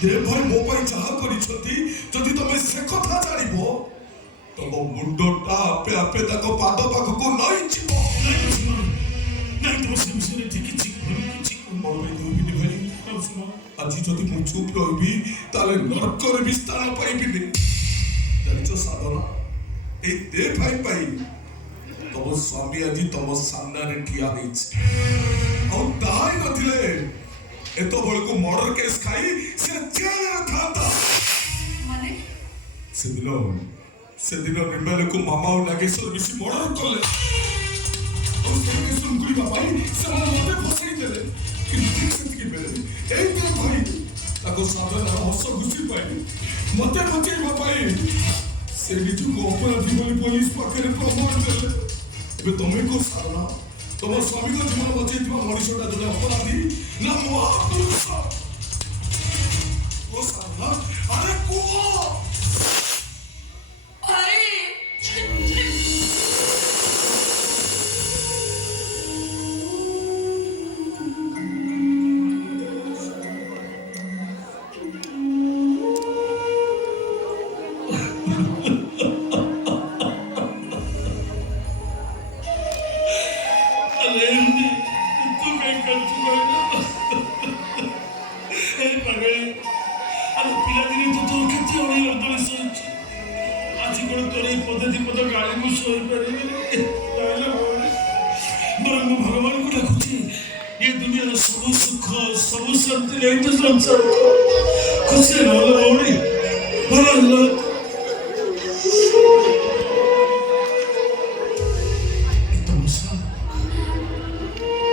दे भाई मो पाई जहा करिसती जदि तमे से कथा जानिबो तम मुंडटा आपे आपे ताको पाद पाखको नहीं छिबो नहीं तो से मुझे ठीक मोर भाई दुबिनी भाई सुनो আজি যদি মু চুপ রইবি তাহলে নরকরে বিস্তার পাইবি জানিছো সাধনা এই দে ভাই পাই তম স্বামী আজি তম সামনারে ঠিয়া হইছে ଆଉ ତାହା ହିଁ ନଥିଲେ ଏତେବେଳକୁ ମର୍ଡର କେସ୍ ଖାଇ ସେ ଜେଲରେ ଥାନ୍ତା ମାନେ ସେଦିନ ନିର୍ମଳକୁ ମାମା ଆଉ ନାଗେଶ୍ୱର ମିଶି ମର୍ଡର କଲେ ଆଉ ସେ କେସ୍ ଶୁଣିବା ପାଇଁ ସେମାନେ ମୋତେ ଫସେଇ ଦେଲେ କିନ୍ତୁ ଠିକ୍ ସେତିକି ବେଳେ ଏଇଥିରେ ଭାଇ ତାକୁ ସାଧନା ହସ ଖୁସି ପାଇଁ ମୋତେ ବଞ୍ଚେଇବା ପାଇଁ ସେ ନିଜକୁ ଅପରାଧୀ ବୋଲି ପୋଲିସ ପାଖରେ ପ୍ରମାଣ ଦେଲେ ଏବେ ତମେ କହ ସାଧନା तुम स्वामी को जीवन बचे मनुष्यटा जो अपराधी ना महापुरुष वो साधना अरे कुह भगवान को डाकुची ये दुनिया सब सुख सब शांति लेके संसार खुशी रहलो ओडी भला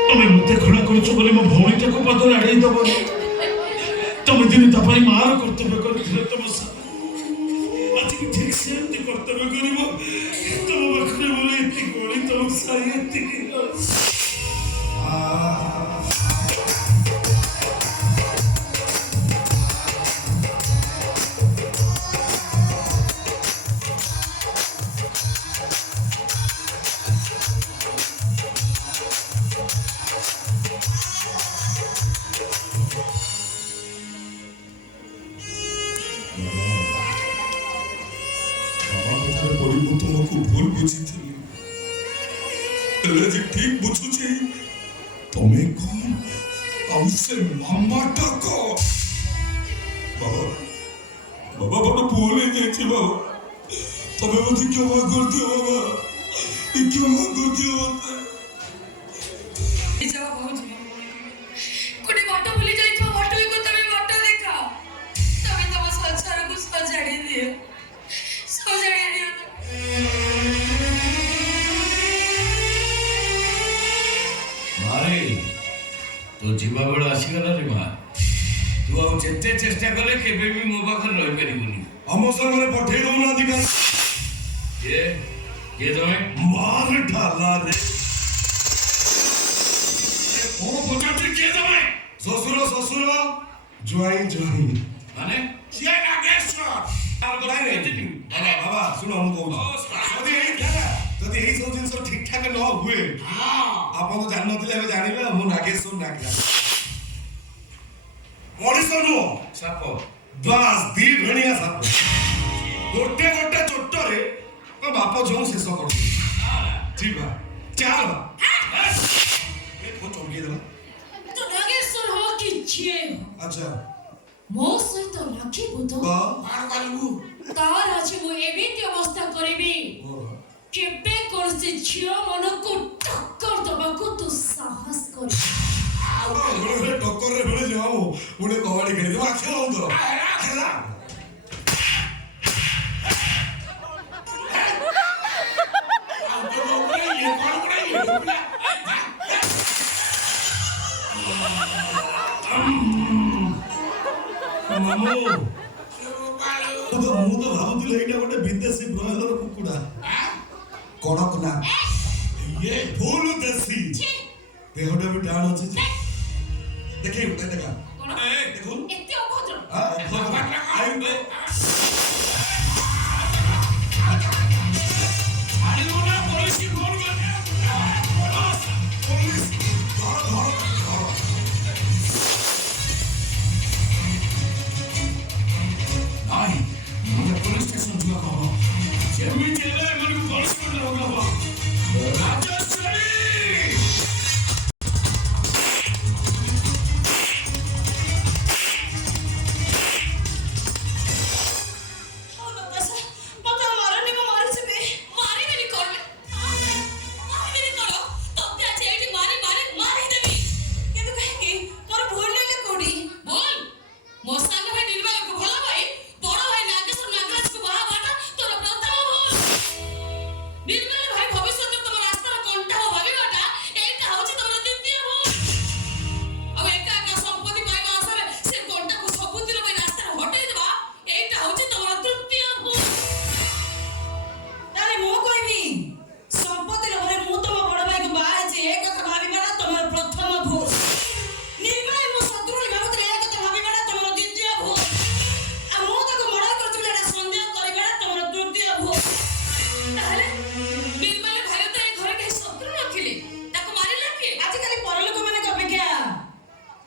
तमे मते खड़ा करछो बोले मो भौणीटा को पदर आड़े दबो तमे दिन तपरी मार कर्तव्य करथिले तमसा आज की ठीक से कर्तव्य करिवो तम बखरे बोले इतनी गोली तम साई इतनी तुमको भूल बुझी ठीक बुझुची तमे कौन आउसे मामा टाको बाबा बड़ा भूल ही जाती बाबा तमे मुझे क्यों मार कर दिया बाबा क्यों मार कर दिया इजावा बहुत कोने बाटो भूली जाई तो बाटो को तमे बाटो देखा तमे तम संसार को सजाड़ी दियो मारे तो जीवा बड़ा आसीगला रे मां तू आ जेते चेष्टा कले केबे भी मो पाखर रहि परिबुनी हम संगे पठे दो ना दिखा ये तमे मार ढाला रे ओ पचाते के तमे ससुर जुआई माने सिया नागेश्वर बाबा सुनो हम कहू जदि एई सब जिंस ठीक ठाक न हुए आपन तो जान नथिले ଏବେ ଜାଣିଲେ ମୁଁ ନାଗେଶ୍ୱର ନାଗିଲା ମଣିଷ ନୁହ ସାପ ବାସ୍ ଦି ଭେଣିଆ ସାପ ଗୋଟେ ଗୋଟେ ଚୋଟରେ ମୋ ବାପ ଝିଅ ଶେଷ କରିଦେବି ଯିବା ଚାଲ ଏ କୋ ଚମକି ଦେଲା तो नागेश्वर हो कि छे अच्छा मो सहित राखिबु तो मार करबू तार अछि मु एबिति अवस्था करबी केबे कोनसे झियो मन को टक्कर दबाको तू साहस कर टक्कर रे भेले जाओ मुने कबाडी खेली दे आखे लाउं तो खेला मामू तो भाबुतिले एटा गोटे विदेशी ब्रॉयलर कुकुडा कड़कना ये फुल देसी देहटा भी टाण अछि देखै देखा देखो एते अभद्र हां आई पुलिस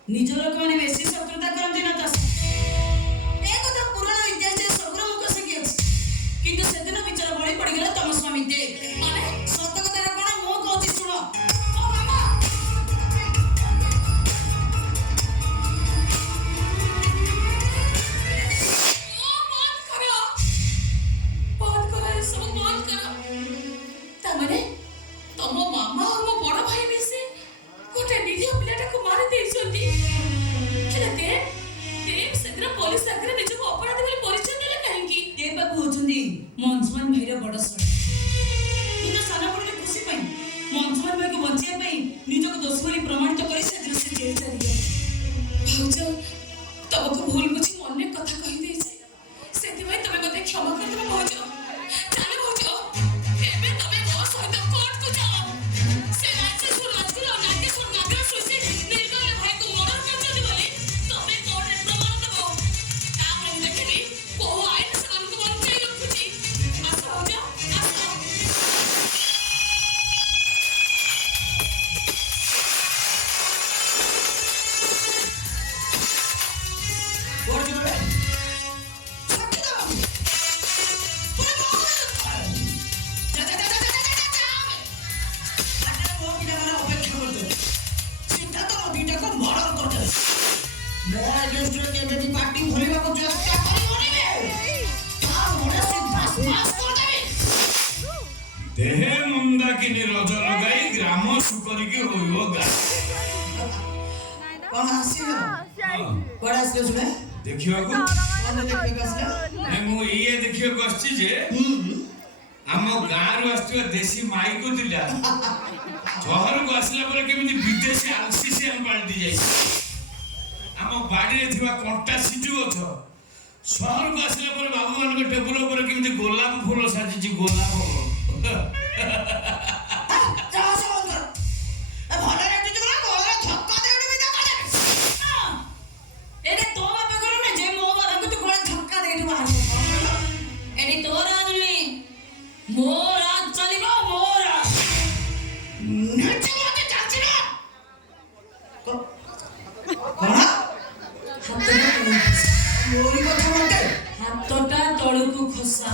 निज लोक मैंने बेसी शत्रुता करती ना ता एक कथा पुराण इतिहास सबुर मुख से कि किंतु सेदिन विचार बळी पड़ी गेला तम स्वामी दे माने सत्य कथा कोन मो कहती सुनो ओ मामा मंजुमान भाईर बड़ सर निज साना बड़े खुशी पाई मंजुमान भाई को बचाई पाई निजक दोष बोली प्रमाणित करी से दिन से जेल चली गया भाउज तबको भूल बुझी मन में कथा कहि दे छै सेति भाई तमे मते क्षमा कर देबे भाउज चले भाउज एबे तमे मो सहित कोर्ट को जाओ से राज्य सुरक्षित और राज्य सुर नागर सुसी निर्गल भाई को मर्डर करछथि बोली तमे कोर्ट रे प्रमाण देबो तापर देखबी को आइन से हमको बचाई रखुची आसो भाउज आसो कोर्ट में देहे मुंदा किनी रज लगाई ग्राम सुकरिके होइबो गा कौन आसियो कौन आसियो सुने देखियो को कौन देखबे आसियो मैं मु ये देखियो गस्ती जे हम गाँव आसथिबा देसी माई को दिला शहर को आसला पर केमिति विदेशी आरसीसी हम बाल्टी जाई हम बाड़ी रे थिबा कंटा सिजु गछ शहर को आसला पर बाबू मान के टेबल ऊपर केमिति गोलाप फूल साजिची गोलाप हाथटा तळକୁ ଖସା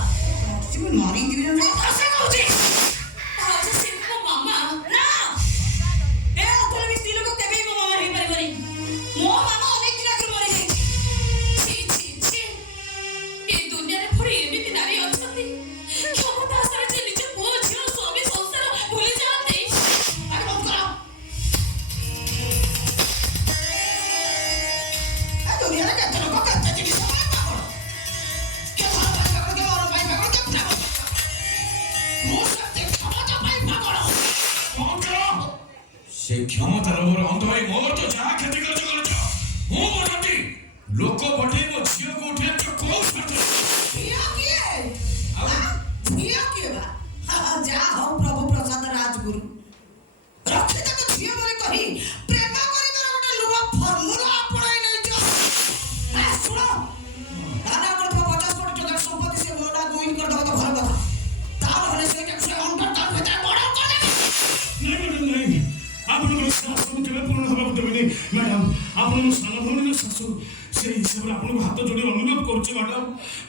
मारी दिबे ना खसा कहूची भाउज सिर्फ मामा ना ए अथल भी स्त्री लोक केबे मो मामा रे परिबरी मो मामा अनेक दिन आगे मरि जाई छी छी छी ए दुनिया रे पुरी एमिति नारी अछती क्षमता आसरे जे निज पुओ झियो स्वामी संसार भूली जाते अरे बंद करो आ दुनिया रे केते लोक केते जिनिस से क्षमता रबर अंत भाई मोर तो जा खेती कर मु बटती लोक बटे मो झियो को उठे तो को साथे जा हो प्रभु प्रसाद राजगुरु रक्षित तो झियो बोली कही प्रेम करिबार गोटे लुवा फॉर्मूला अपनाई नै जो आ सुनो दाना करथो 50 कोटी टका संपत्ति से मोरा गोइन कर दबो तो भर कथा तार होने से के अंडर तार भीतर बड़ा कर दे नहीं आपन शासन केबे पूर्ण हबा देबेनी मैडम आपन सान भौणी शाशु से हिसाब रे आपन हाथ जोड़ी अनुरोध करछि मैडम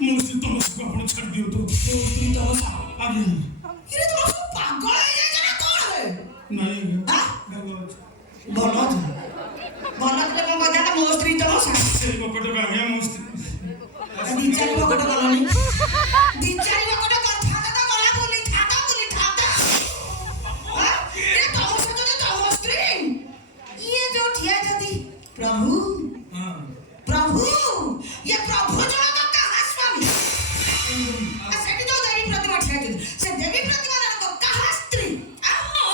मु से तमसा आपन छाड़ दियो तो स्त्री तमसा आगे इरे तो सब पागल है जाना कौन है नहीं हां बोलो बोलो के मो बजाना मो स्त्री तमसा से बकट बागिया मु स्त्री दिचारी बकट कलोनी दिचारी बकट कर थाका तो गला बोली थाका हां ये तमसा तो तम स्त्री ये जो ठिया जाती प्रभु प्रभु ये प्रभु जन का कहा स्वामी सेठी तो देवी प्रतिमा ठिया जाती से देवी प्रतिमा को कहा स्त्री आहो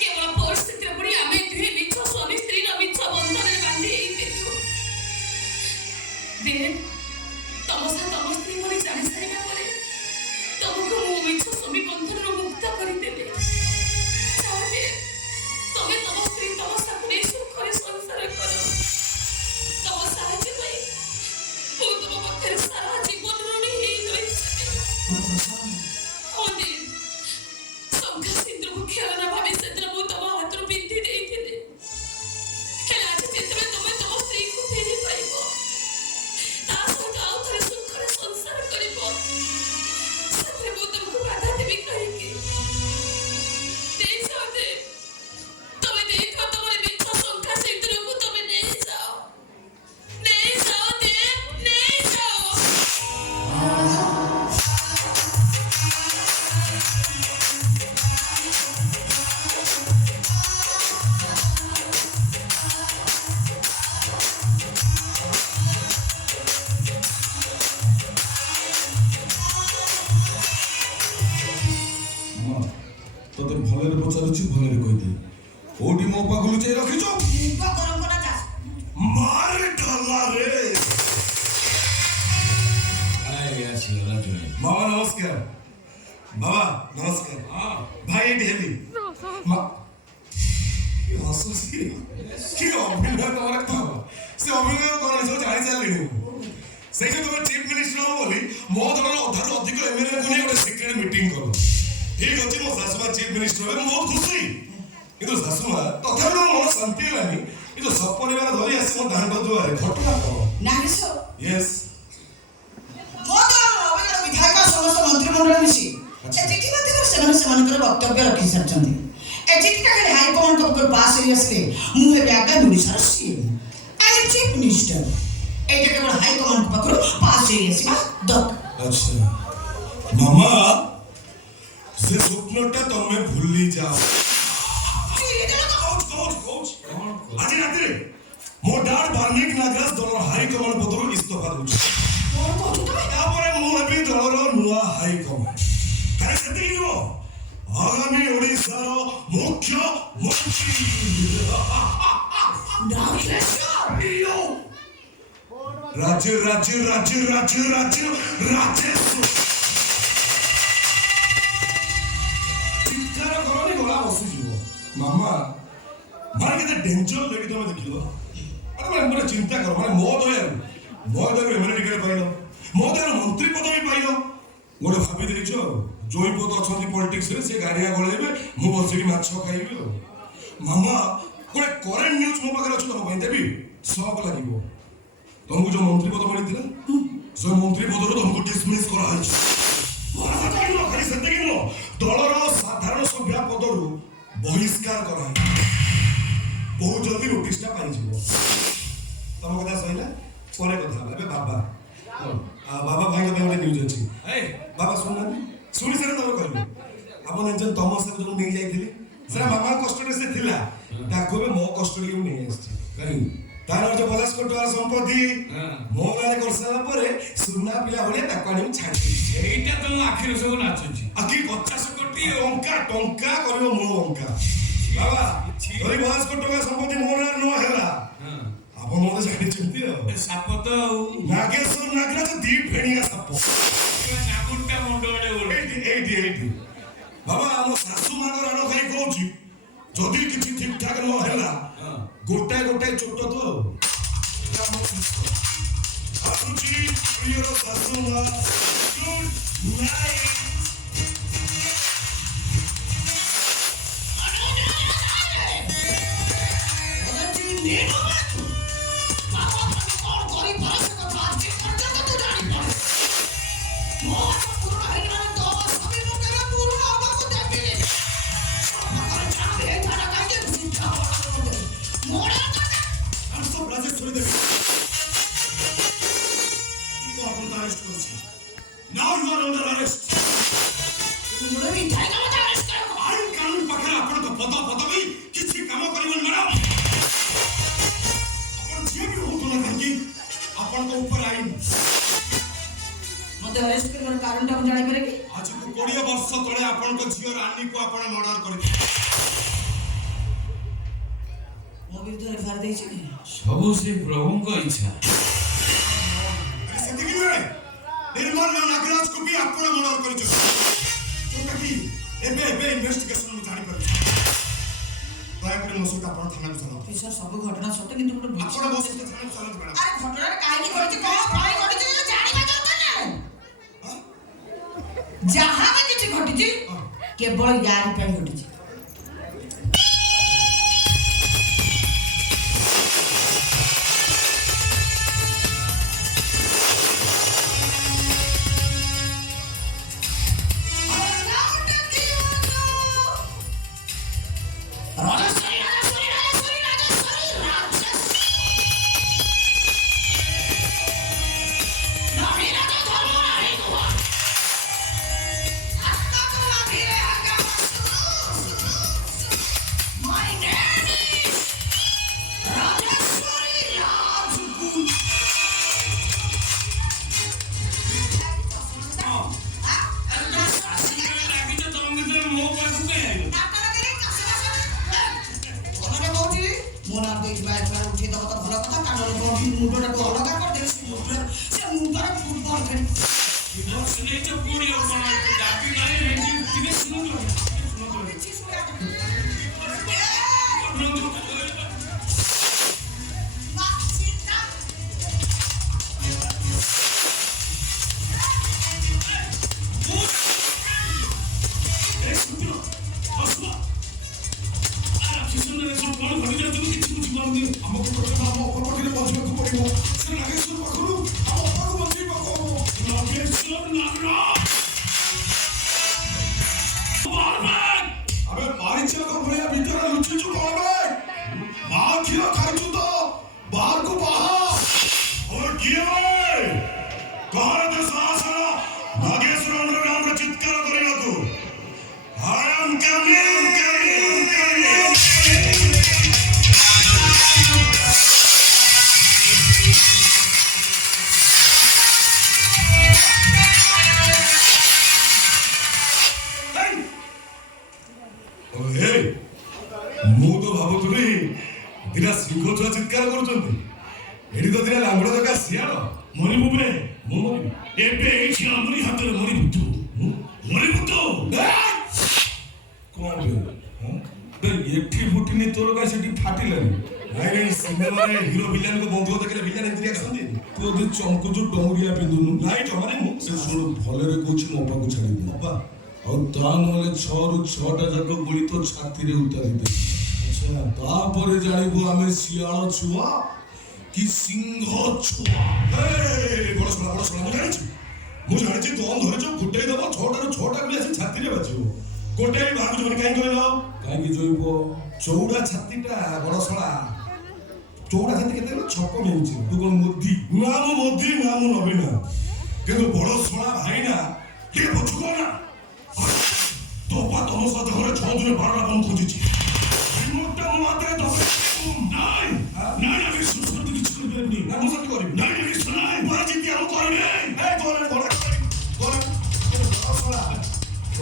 केवल परिस्थिति रे पड़ी हमें दुहे मिछ स्वामी स्त्री नो मिछ बंधन रे बांधी देतो दे तमसा तम स्त्री मोरी जानि सारिना परे तमको मु मिछ स्वामी बंधन रो मुक्त करि देले चाहे तमे तम स्त्री तमसा को सुख रे संसार करो तम ତତେ ଭଲରେ ପଚାରୁଛି ଭଲରେ କହିଦେ କୋଉଠି ମୋ ପାଖକୁ ଲୁଚେଇ ରଖିଛ ମୁଗ ଗରମ କଲା ଯା ମାରେ ଢାଲାରେ ମାମା ନମସ୍କାର ବାବା ନମସ୍କାର ଭାଇ ଏଠି ହେଲି ହସୁଛି କି ଅଭିନୟ ତମର ଥାଉ ସେ ଅଭିନୟ କଣ ସବୁ ଜାଣି ସାରିଲିଣି ସେଇ ଯେ ତମେ ଚିଫ ମିନିଷ୍ଟର ହବ ବୋଲି ମୋ ଦଳର ଅଧାରୁ ଅଧିକ ଏମଏଲଏ କୁ ନେଇ ଗୋଟେ ସିକ୍ରେଟ ମିଟିଂ କର ଠିକ ଅଛି ମୋ ଶାଶୁମା ଚିଫ ମିନିଷ୍ଟର ହେବେ ମୁଁ ବହୁତ ଖୁସି କିନ୍ତୁ ଶାଶୁମା ତଥାପି ମୋ ମନ ଶାନ୍ତି ହେଲାନି କିନ୍ତୁ ସପରିବାର ଧରି ଆସି ମୋ ଦାଣ୍ଡ ଦୁଆରେ ଘଟଣା କଣ ନାଗେଶ ୟେସ୍ ମୋ ଦଳର ଅବିଗଳ ବିଧାୟକ ସମସ୍ତ ମନ୍ତ୍ରିମଣ୍ଡଳ ମିଶି ଏ ଚିଠି ମାଧ୍ୟମରେ ସେମାନେ ସେମାନଙ୍କର ବକ୍ତବ୍ୟ ରଖି ସାରିଛନ୍ତି ଏ ଚିଠିଟା ଖାଲି ହାଇକମାଣ୍ଡଙ୍କ ପାଖରୁ ପାସ୍ ହେଇ ଆସିଲେ ମୁଁ ହେବି ଆଗାମୀ ଓଡ଼ିଶାର ସିଏମ୍ ଆଇ ଚିଫ ମିନିଷ୍ଟର এইটা কেবল হাইকমান্ড পাখରୁ পাস হয়ে আসিবা দরকার আচ্ছা মামা সে স্বপ্নটা তুমি ভুলি যাও আজ রাতে ମୋ ଡାଡ ବାର୍ନିକ ନାଗରାଜ ଦଳର ହାଇକମାଣ୍ଡ ପଦରୁ ଇସ୍ତଫା ଦଉଛି ତାପରେ ମୁଁ ହେବି ଦଳର ନୂଆ ହାଇକମାଣ୍ଡ କାରଣ ସେତିକି ନୁହଁ ଆଗାମୀ ଓଡ଼ିଶାର ମୁଖ୍ୟମନ୍ତ୍ରୀ राज्य राज्य राज्य राज्य राज्य राज्य चित्कार करनी गला बसु जीव मामा मार के डेंजर लेडी तुम देखिलो अरे मैं बड़ा चिंता करो माने मो दयार एमएलए टिकट पाइलो मो दयार मंत्री पद भी पाइलो गोटे भाबी देछो जोई पद अछंती पॉलिटिक्स रे से गाड़िया गळेबे मु बसी माछ खाइबे मामा गोटे करेंट न्यूज मो पाखरे अछि तम देबी शॉक लागिवो तुमको जो मंत्री पद मिली से मंत्री पद तुमको डिसमिस दलर साधारण सभ्या पदर बहिष्कार बहुत जल्दी नोटिसटा पाई तुम कथा सहिला परे कथा बाबा बाबा भाई गोटे न्यूज अच्छी बाबा शुणुना शुणी सारे तुम कहले आपन जन तम से जो नहीं जाइथिले सेरा मामा कस्टडी से थिला ताको बे मो कस्टडी में नहीं आछि करी तार जो 50 कोटी टका संपत्ति मो गारे करसला परे सुना पिला भलिया ताको आनी छाडी এইটা তো আখির সব নাচুছি आखि 50 कोटी टंका टंका करियो मो टंका बाबा ओई 50 कोटी टका संपत्ति मोर न होला आपन मते छाडी चिंती সাপ তো नागेश्वर नागराज दी फेणिया साप নাগুরটা মন্ডলে ওলে एटी बाबा हम सासू मान राण खाई कहूची जदि किछि ठीक ठाक न होला गोटाए गोटाए छोट तो आसुची प्रियर सासू मा good night Now you are under arrest. आईन कानून पाखरे आपण को पद पदवी किछि काम करिवन मैडम आपण जे भी होतो ना काकी आपण को ऊपर आईन मते अरेस्ट करबार कारणटा हम जानि पारे कि आज को 20 वर्ष तळे आपण को झियो रानी को आपण मर्डर करि मो विरुद्ध एफआईआर देछि ସବୁ ସେ ପ୍ରଭୁଙ୍କ ଇଚ୍ଛା अरे सेतिकी नय निर्मल नागराज को भी आपण मर्डर करि छ जोटा कि एबे इन्वेस्टिगेशन में जानि पारे दया करे मो सहित आपण थाना को चलो सर सब घटना सत्य किंतु गोटे आपण बस थाना को चलो मैडम अरे घटना काहे घटिछि कोन काहे घटिछि तो जानिबा दरकार ना जहां भी किछि घटिछि केवल यार पे घटिछि ଶୋଇଥିବା ଛୁଆ ଉଠେଇଦବ ତ ଭଲ କଥା କାନରେ ମୁଣ୍ଡଟାକୁ ଅଲଗା କରିଦେବେ ସେ ମୁଣ୍ଡରେ ଫୁଟବଲ ଖେଳି ଆମକୁ ପ୍ରଥମେ ଆମ ଅପର ପାଖରେ ପହଞ୍ଚିବାକୁ ପଡ଼ିବ। ସେ ନାଗେଶ୍ୱର ପାଖରୁ ଆମ ଅପାକୁ ବଞ୍ଚେଇବାକୁ ହବ। ଆମେ ମାରିଚଙ୍କ ଭଳିଆ ଭିତରେ ଲୁଚିଛୁ କଣ ପାଇଁ? ମା କ୍ଷୀର ଖାଇଛୁ ତ ବାହାରକୁ ବାହା। କିଏ କାହାର ତ ସାହସ ନାଗେଶ୍ୱର ଅଣ୍ଡରଗ୍ରାଉଣ୍ଡରେ ଚିତ୍କାର କରିବାକୁ? I am coming, coming, coming. ମୁଁ ତ ଭାବୁଥିଲି ଦିଟା ସିଂହ ଛୁଆ ଚିତ୍କାର କରୁଛନ୍ତି। ଏଠି ତ ଦିଟା ଲାଙ୍ଗୁଡ଼ ଦରକାର ଶିଆଳ। ମରିବୁ ବେ ମୁଁ ମରିବି ଏବେ ଏଇଠି ଆମରି ହାତରେ ମରିବୁ ତୁ ମରିବୁ ତୁ କଣ ଏଠି ଫୁଟିନି ତୋର କାହିଁ ସେଠି ଫାଟିଲାନି? ନାଇଁ ନାଇଁ ସିନେମାରେ ହିରୋ ଭିଲାନକୁ ବନ୍ଧୁକ ଦେଖିଲେ ଭିଲାନ ଏମିତି ଆସନ୍ତି। ତୁ ଯଦି ଚମକୁଛୁ ଡଙ୍ଗରିଆ ପିନ୍ଧୁନୁ। ନାଇଁ ଜମାରେ ମୁଁ ସେ ଶୁଣୁ ଭଲରେ କହୁଛି ମୋ ଅପାକୁ ଛାଡ଼ିଦେ ଅପା। ଆଉ ତା ନହେଲେ 6ରୁ 6ଟା ଯାକ ଗୁଳି ତ ଛାତିରେ ଉତାରିଦେ। ଆଚ୍ଛା ତାପରେ ଜାଣିବୁ ଆମେ ଶିଆଳ ଛୁଆ କି ସିଂହ ଛୁଆ। ବଡ଼ ଶୁଣା ମୁଁ ଜାଣିଛି ଦମ ଧରିଛୁ ଫୁଟେଇ ଦବ 6ଟାରୁ 6ଟା ଗୁଳି ଆସି ଛାତିରେ ବାଜିବ। ଗୋଟେ ବି ଭାବୁଛୁ କାହିଁ କହିଲ? କାହିଁକି ଜୋଇବ? ଚଉଡ଼ା ଛାତିଟା ବଡ଼ ଶଳା। ଚଉଡ଼ା ଛାତି କେତେ 56 ଇଞ୍ଚ। ତୁ କଣ ମୋଦି? ନା ମୁଁ ମୋଦି ନା ମୁଁ ନବୀନ। କିନ୍ତୁ ବଡ଼ ଶଳା ଭାଇନା ଟିକେ ପଛକୁ ନା ତୋ ପା ତମ ସାଥ ଘରେ 6 ଦିନ 12ଟା ବନ୍ଦ ଖୋଜିଛି। ରିମୋଟଟା ମୋ ହାତରେ ଦବେ। ନାଇଁ ନାଇଁ ଆମେ ସୁସ୍ଥ କିଛି କରିପାରିବୁନି। ନା ମୁଁ ସେମିତି କରିବି। ନାଇଁ ନାଇଁ ଶୁଣାଇ ପୁରା ଜିତି ଆମ କରିବି। ଏ ଗଲେ ବଡ଼ ଶଳା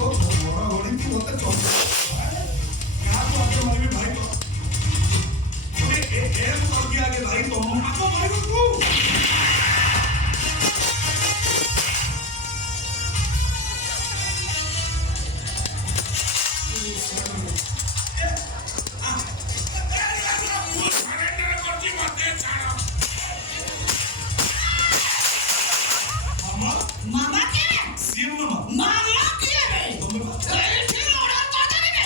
ଓ ବଡ଼ ଗଡ଼ିକି ମତେ କାହାକୁ ଆଗେ ମାରିବି ଭାଇ ତ କରିଦିଏ ଆଗେ ଭାଇ ତମ ଆଗ ମାରିବ ତୁ। ମାମା କିଏ? ସିଏ ମାମା ମାମା କିଏ ବେ? ଏଇଠି ମର୍ଡର କରିଦେବି ବେ।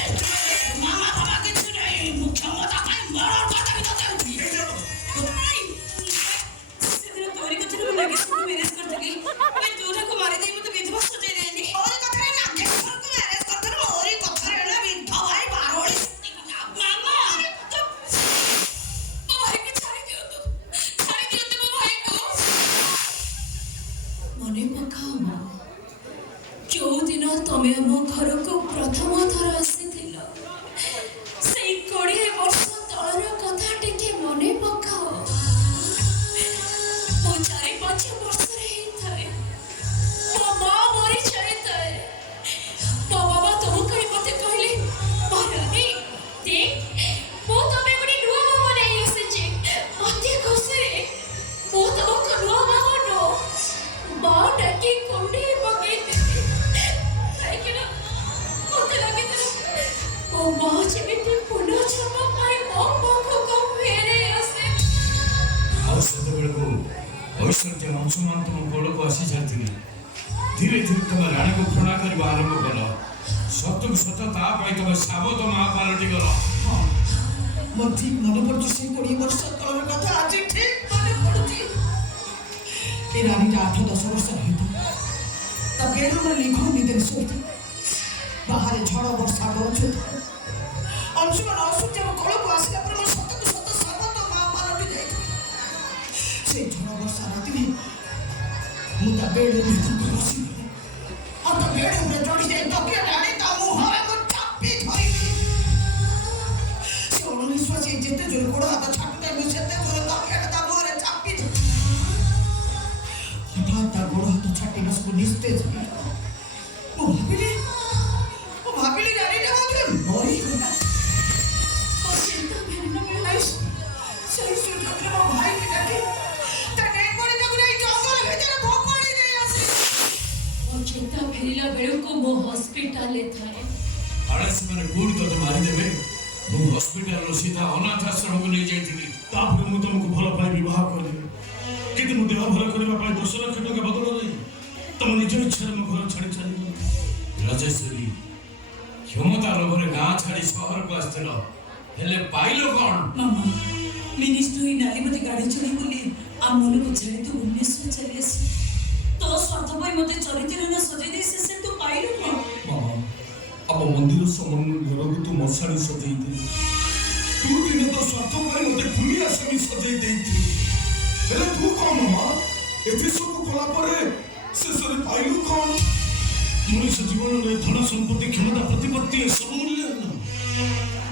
ମାମା ବାବା କିଛି ନାହିଁ ମୁଖ୍ୟମତା ପାଇଁ ମର୍ଡର କରିଦେବି ତତେ। ସେଦିନ ତୋରି କଥାରେ ମୁଁ ନାଗେଶ୍ୱରକୁ ମ୍ୟାରେଜ କରିଥିଲି। ଏବେ ତୁ ତାକୁ ମାରିଦେଇ ମତେ ବିଧବା ସଜେଇ ଦେଇନି। ମୋରି କଥାରେ ନାଗେଶ୍ୱରକୁ ମ୍ୟାରେଜ କରିଥିଲି। ମୋରି କଥାରେ ନା ବିଧବା ଭାଇ ବାରୋଳି ମାମା ଚୁପ୍। ମୋ ଭାଇକୁ ଛାଡ଼ି ଦିଅନ୍ତୁ ମୋ ଭାଇକୁ। ମନେ ପକାଅ ମା, ଯୋଉଦିନ ତମେ ଆମ ଘରକୁ ପ୍ରଥମ ଥର ଆସିଥିଲ ସେଇ 20 ବର୍ଷ ତଳର କଥା ଟିକେ ମନେ ପକାଅ। ମୁଁ 4-5 ବର୍ଷର ହେଇଥାଏ। ମୋ ମା ମରି ଯାଇଥାଏ। ମୋ ବାବା ତମକୁ ଆଣି ମତେ କହିଲେ, ମହାରାଣୀ ଦେଖ ମୁଁ ତମେ ଗୋଟେ ନୂଆ ମାମା ନେଇ ଆସିଛି। ଅତି ଖୁସିରେ ମୁଁ ତମକୁ ନୂଆ ମାମା ନୁହଁ ମା ଡାକି କୁଣ୍ଡେଇ ପକେଇଦେବି। କାହିଁକିନା ମତେ ଲାଗିଥିଲା ମୋ ମା ଯେମିତି ପୁନର୍ଜନ୍ମ ପାଇଁ ମୋ ପାଖକୁ ଫେରେଇ ଆସେ। ଆଉ ସେତେବେଳକୁ ଐଶ୍ୱର୍ଯ୍ୟ ଅଂଶମାନ ତମ ଗୋଡ଼କୁ ଆସି ସାରିଥିଲେ। ଧୀରେ ଧୀରେ ତମେ ରାଣୀକୁ ଘୃଣା କରିବା ଆରମ୍ଭ କଲ। ସତକୁ ସତ ତା ପାଇଁ ତମେ ସାବତ ମା ପାଲଟି ଗଲ। ମୋର ଠିକ୍ ମନେ ପଡୁଛି ସେ 20 ବର୍ଷ ତଳର କଥା ଆଜି ଠିକ୍ ମନେ ପଡୁଛି। ଏ ରାଣୀଟା 8-10 ବର୍ଷର ହେଇଥିଲା। ତା ବେଡରୁମରେ ନିଘୋଡ଼ ନିଦରେ ଶୋଇଥିଲା। ବାହାରେ ଝଡ଼ ବର୍ଷା କରୁଛୁ। ଅଂଶୁମାନ ଅସୂର୍ଯ୍ୟ ଆମ କୋଳକୁ ଆସିଲା ପରେ ମୋ ସତକୁ ସତ ସାବତ ମା ପାଲଟି ଯାଇଥିଲା। ସେଇ ଝଡ଼ ବର୍ଷା ରାତିରେ ମୁଁ ତା ବେଡରୁମରେ ତାକୁ ବସିଲି। ଆଉ ତା ବେଡରୁମରେ ଚଢ଼ି ଯାଇ ତକିଆରେ ଆଣି ତା ମୁହଁରେ ମୁଁ ଚାପି ଧରିଲି। ସେ ଅଣନିଶ୍ୱାସୀ ଯେତେ ଜୋରେ ଗୋଡ଼ ହାତ ଛାଟୁଥାଏ ମୁଁ ସେତେ ଜୋରେ ତକିଆଟା ତା ମୁହଁରେ ଚାପି ଧରିଲି। ହଠାତ୍ ତା ଗୋଡ଼ ହାତ ଛାଟିବା ସବୁ ନିସ୍ତେଜ ହେଇଗଲା। ମୁଁ ଭାବିଲି ରାଣୀଟା ବୋଧେ ମରିଗଲା। ମୋ ଚିନ୍ତା ଭିନ୍ନ ହେଲା। ସେମାନେ ପୁଣି ତତେ ମାରିଦେବେ। ମୁଁ ହସ୍ପିଟାଲରୁ ସିଧା ଅନାଥ ଆଶ୍ରମକୁ ନେଇଯାଇଥିଲି। ତାପରେ ମୁଁ ତମକୁ ଭଲ ପାଇ ବିବାହ କରିଦେବି। କିନ୍ତୁ ମୁଁ ଦେହ ଭଲ କରିବା ପାଇଁ 10 ଲକ୍ଷ ଟଙ୍କା ବଦଳରେ ତମ ନିଜ ଇଚ୍ଛାରେ ମୋ ଘର ଛାଡ଼ି ଚାଲିଗଲ। ରାଜେଶ୍ୱରୀ, କ୍ଷମତା ଲୋଭରେ ଗାଁ ଛାଡ଼ି ସହରକୁ ଆସିଥିଲ, ହେଲେ ପାଇଲ କ'ଣ? ମାମା ମିନିଷ୍ଟର ही नाली मते गाड़ी चली बोली आ मन को छाड़ी तो भुवनेश्वर चली आसी तो स्वार्थ पाई मते चरित्र न सजै दे से तू पाइलु कोन मामा अब मंदिर समन्वय घर को तू मशाणी सजाई दे तू दिने तो स्वार्थ पाई मते भूमि आसमी सजाई दे हेले तू कौन मामा एते सब कला परे शेषरे पाइलु कौन मनुष्य जीवन में धन संपत्ति क्षमता प्रतिपत्ति सब मूल्य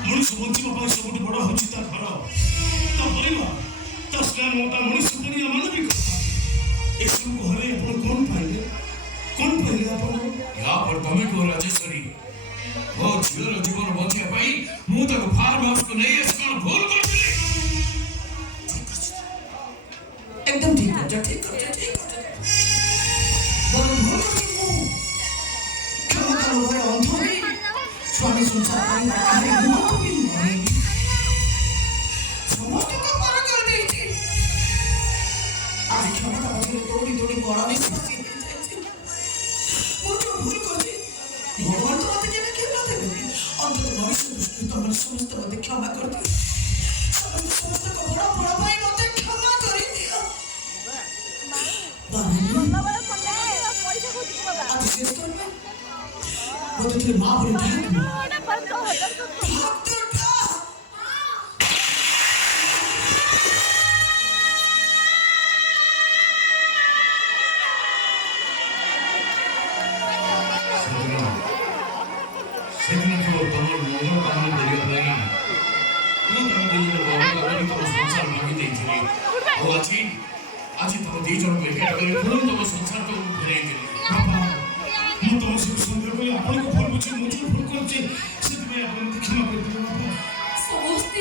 मनुष्य बंचिबा ପାଇଁ ସବୁଠୁ ବଡ଼ ହେଉଛି ତା ଘର, ତା ପରିବାର, ତା ସ୍ନେହ, ତା ମଣିଷ ପଣିଆ ମାନବିକ। ଏସବୁକୁ ହରାଇ ଆପଣ କ'ଣ ପାଇଲେ ଆପଣ? ୟା ପରେ ତମେ କୁହ ରାଜେଶ୍ୱରୀ, ମୋ ଝିଅର ଜୀବନ ବଞ୍ଚିବା ପାଇଁ ମୁଁ ତାକୁ ଫାର୍ମ ହାଉସକୁ ନେଇ ଆସି କ'ଣ ଭୁଲ କରିଥିଲି? एकदम ठीक कर बोलो भूल करछि मु क्षमता लोभरे अंध होई स्वामी संसार पाई काहे मुख भी नहीं समस्त को पार कर देछि आज क्षमता पछरे दौड़ी दौड़ी बड़ा निश्वासी मु जो भूल करछि भगवान तो मते केबे क्षमा देबे अंत मनुष्य दृष्टि तो मन समस्त मते क्षमा कर दे समस्त को बड़ा बड़ा पाई मते क्षमा कर दियो आज शेष करबे मते तुले मां बोले डाक ସେଦିନ କେବଳ ତମର ମଙ୍ଗଳ କାମରେ କରିବା ପାଇଁ ମୁଁ ତମ ଦୁଇ ଜଣ ଗୌରବ ତମ ସଂସାର ଭାଙ୍ଗି ଦେଇଥିଲି। ଆଉ ଆଜି ତମ ଦୁଇ ଜଣଙ୍କୁ ଏକାଠି କରି ପୁଣି ତମ ସଂସାର ତମକୁ ଫେରାଇଥିଲି। ବାପା, ମୁଁ ତମ ସବୁ ସନ୍ଦେହ କଲି, ଆପଣଙ୍କୁ ଭୁଲ ବୁଝି ମୁଁ ଯୋଉ ଭୁଲ କରିଛି ସେଥିପାଇଁ ଆପଣ ମୋତେ କ୍ଷମା କରିଦେବେ ବାପା। ସମସ୍ତେ